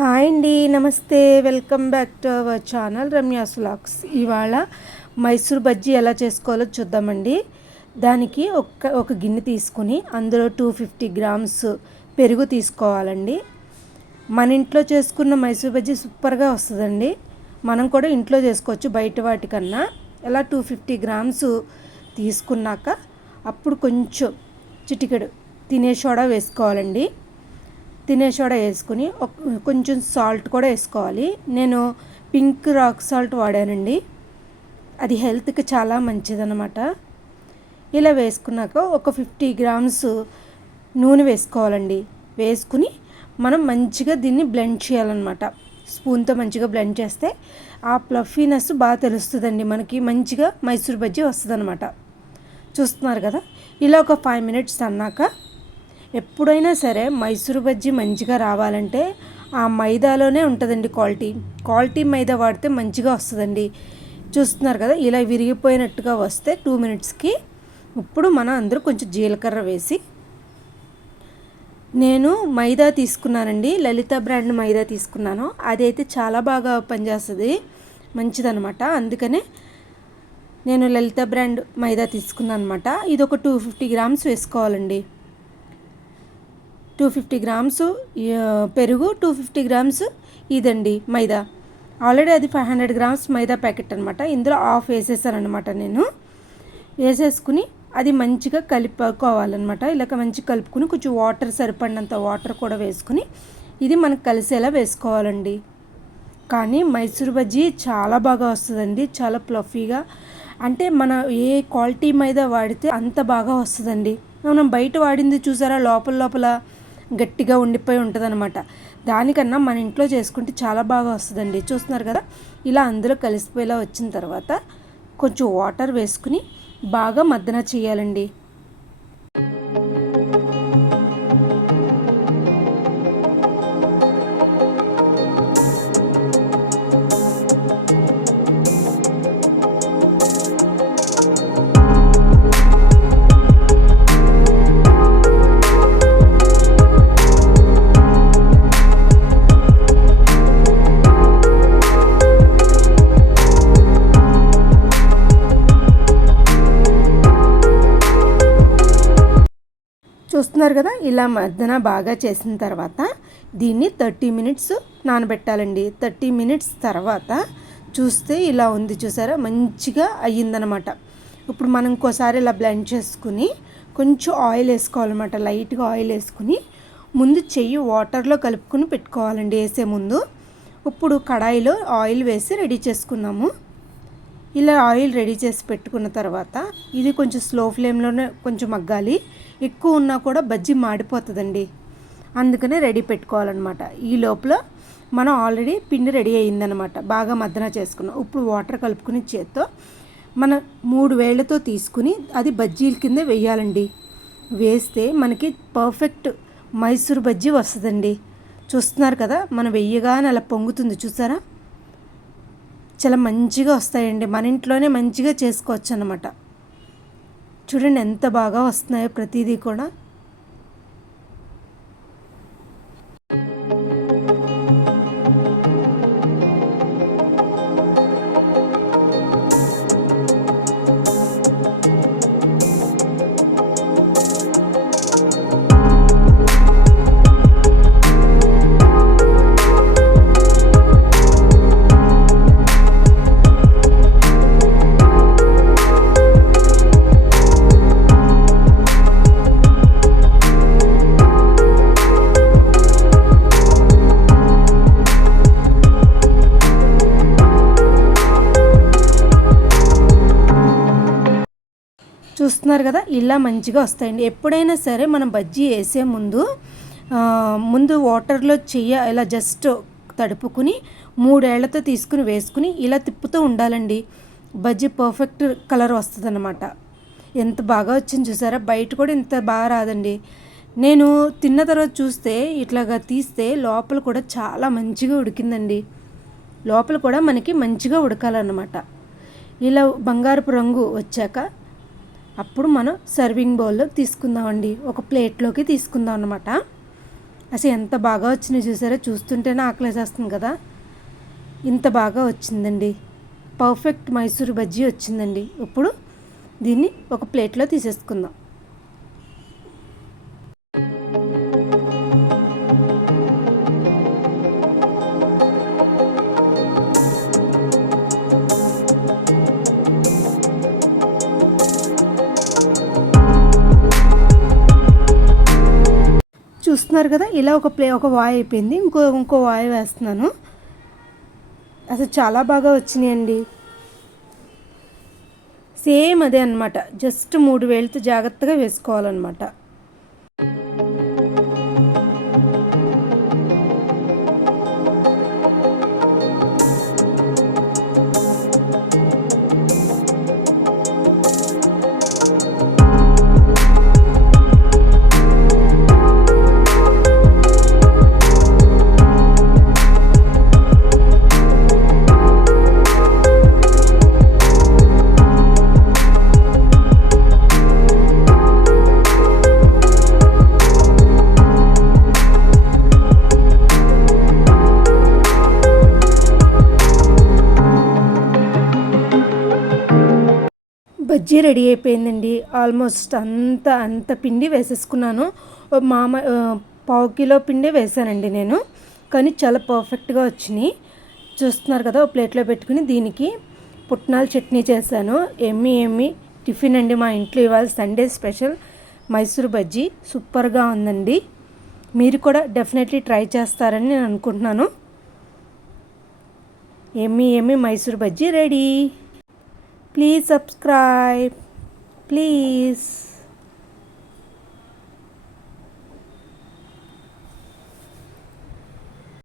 Hi అండి నమస్తే. Welcome back to our channel Ramya సులాక్స్ ఇవాళ మైసూర్ బజ్జీ ఎలా చేసుకోవాలో చూద్దామండి. దానికి ఒక ఒక గిన్నె తీసుకుని అందులో టూ ఫిఫ్టీ గ్రామ్స్ పెరుగు తీసుకోవాలండి. మన ఇంట్లో చేసుకున్న మైసూర్ బజ్జీ సూపర్గా వస్తుందండి. మనం కూడా ఇంట్లో చేసుకోవచ్చు బయట వాటికన్నా. ఇలా టూ ఫిఫ్టీ గ్రామ్స్ తీసుకున్నాక అప్పుడు కొంచెం చిటికెడు తినే సోడా వేసుకోవాలండి. తినే సోడా వేసుకుని కొంచెం సాల్ట్ కూడా వేసుకోవాలి. నేను పింక్ రాక్ సాల్ట్ వాడానండి. అది హెల్త్కి చాలా మంచిదన్నమాట. ఇలా వేసుకున్నాక ఒక ఫిఫ్టీ గ్రామ్స్ నూనె వేసుకోవాలండి. వేసుకుని మనం మంచిగా దీన్ని బ్లెండ్ చేయాలన్నమాట. స్పూన్తో మంచిగా బ్లెండ్ చేస్తే ఆ ప్లఫీనెస్ బాగా తెలుస్తుందండి మనకి. మంచిగా మైసూర్ బజ్జీ వస్తుంది చూస్తున్నారు కదా? ఇలా ఒక ఫైవ్ మినిట్స్ అన్నాక ఎప్పుడైనా సరే మైసూరు బజ్జీ మంచిగా రావాలంటే ఆ మైదాలోనే ఉంటుందండి క్వాలిటీ. క్వాలిటీ మైదా వాడితే మంచిగా వస్తుందండి. చూస్తున్నారు కదా ఇలా విరిగిపోయినట్టుగా వస్తే టూ మినిట్స్కి ఇప్పుడు మనం అందరూ కొంచెం జీలకర్ర వేసి నేను మైదా తీసుకున్నానండి. లలిత బ్రాండ్ మైదా తీసుకున్నాను. అదైతే చాలా బాగా పనిచేస్తుంది. మంచిదనమాట అందుకనే నేను లలిత బ్రాండ్ మైదా తీసుకున్నాను అనమాట ఇది ఒక టూ ఫిఫ్టీ గ్రామ్స్ వేసుకోవాలండి. టూ ఫిఫ్టీ గ్రామ్స్ పెరుగు టూ ఫిఫ్టీ గ్రామ్స్ ఇదండి మైదా. ఆల్రెడీ అది five hundred grams maida packet అనమాట ఇందులో హాఫ్ వేసేసాను అనమాట నేను. వేసేసుకుని అది మంచిగా కలుపుకోవాలన్నమాట. ఇలాగ మంచిగా కలుపుకుని కొంచెం వాటర్ సరిపడినంత వాటర్ కూడా వేసుకుని ఇది మనకు కలిసేలా వేసుకోవాలండి. కానీ మైసూర్ బజ్జీ చాలా బాగా వస్తుందండి. చాలా ప్లఫీగా అంటే మన ఏ క్వాలిటీ మీద వాడితే అంత బాగా వస్తుందండి. మనం బయట వాడింది చూసారా? లోపల లోపల గట్టిగా ఉండిపోయి ఉంటుందన్నమాట. దానికన్నా మన ఇంట్లో చేసుకుంటే చాలా బాగా వస్తుందండి. చూస్తున్నారు కదా? ఇలా అందులో కలిసిపోయేలా వచ్చిన తర్వాత కొంచెం వాటర్ వేసుకుని బాగా మద్దన చేయాలండి. చూస్తున్నారు కదా ఇలా మద్దన బాగా చేసిన తర్వాత దీన్ని థర్టీ మినిట్స్ నానబెట్టాలండి. థర్టీ మినిట్స్ తర్వాత చూస్తే ఇలా ఉంది చూసారా మంచిగా అయ్యిందనమాట. ఇప్పుడు మనం ఇంకోసారి ఇలా బ్లెండ్ చేసుకుని కొంచెం ఆయిల్ వేసుకోవాలన్నమాట లైట్గా ఆయిల్ వేసుకుని ముందు చెయ్యి వాటర్లో కలుపుకుని పెట్టుకోవాలండి వేసే ముందు. ఇప్పుడు కడాయిలో ఆయిల్ వేసి రెడీ చేసుకున్నాము. ఇలా ఆయిల్ రెడీ చేసి పెట్టుకున్న తర్వాత ఇది కొంచెం స్లో ఫ్లేమ్లోనే కొంచెం మగ్గాలి. ఎక్కువ ఉన్నా కూడా బజ్జీ మాడిపోతుందండి. అందుకనే రెడీ పెట్టుకోవాలన్నమాట. ఈ లోపల మనం ఆల్రెడీ పిండి రెడీ అయిందనమాట బాగా మద్దన చేసుకున్నాం. ఇప్పుడు వాటర్ కలుపుకుని చేత్తో మన మూడు వేళ్ళతో తీసుకుని అది బజ్జీల కింద వేయాలండి. వేస్తే మనకి పర్ఫెక్ట్ మైసూర్ బజ్జీ వస్తుందండి. చూస్తున్నారు కదా మనం వెయ్యగానే అలా పొంగుతుంది. చూసారా? చాలా మంచిగా వస్తాయండి. మన ఇంట్లోనే మంచిగా చేసుకోవచ్చు అన్నమాట చూడండి ఎంత బాగా వస్తున్నాయో ప్రతిదీ కూడా. చూస్తున్నారు కదా ఇలా మంచిగా వస్తాయండి. ఎప్పుడైనా సరే మనం బజ్జీ వేసే ముందు ముందు వాటర్లో చెయ్య ఇలా జస్ట్ తడుపుకుని మూడేళ్ళతో తీసుకుని వేసుకుని ఇలా తిప్పుతూ ఉండాలండి. బజ్జీ పర్ఫెక్ట్ కలర్ వస్తుందన్నమాట. ఎంత బాగా వచ్చింది చూసారా? బయట కూడా ఇంత బాగా రాదండి. నేను తిన్న తర్వాత చూస్తే ఇట్లాగా తీస్తే లోపల కూడా చాలా మంచిగా ఉడికిందండి. లోపల కూడా మనకి మంచిగా ఉడకాలన్నమాట. ఇలా బంగారపు రంగు వచ్చాక అప్పుడు మనం సర్వింగ్ బౌల్లో తీసుకుందామండి. ఒక ప్లేట్లోకి తీసుకుందాం అనమాట అసలు ఎంత బాగా వచ్చిందో చూసారా? చూస్తుంటేనే ఆకలేసేస్తుంది కదా. ఇంత బాగా వచ్చిందండి. పర్ఫెక్ట్ మైసూర్ బజ్జీ వచ్చిందండి. ఇప్పుడు దీన్ని ఒక ప్లేట్లో తీసేసుకుందాం. చూస్తున్నారు కదా ఇలా ఒక ప్లే ఒక వాయి అయిపోయింది. ఇంకో ఇంకో వాయి వేస్తున్నాను. అసలు చాలా బాగా వచ్చినాయండి. సేమ్ అదే అనమాట జస్ట్ మూడు వేలతో జాగ్రత్తగా వేసుకోవాలన్నమాట. బజ్జీ రెడీ అయిపోయిందండి. ఆల్మోస్ట్ అంత అంత పిండి వేసేసుకున్నాను. ఓ మామ పావు కిలో పిండి వేసానండి నేను. కానీ చాలా పర్ఫెక్ట్గా వచ్చినాయి. చూస్తున్నారు కదా ఓ ప్లేట్లో పెట్టుకుని దీనికి పుట్నాల చట్నీ చేశాను. ఎమ్మి ఎమ్మి టిఫిన్ అండి మా ఇంట్లో ఇవాళ సండే స్పెషల్. మైసూర్ బజ్జీ సూపర్గా ఉందండి. మీరు కూడా డెఫినెట్లీ ట్రై చేస్తారని నేను అనుకుంటున్నాను. ఎమ్మి ఎమ్మి Mysore bajji ready. Please subscribe. Please.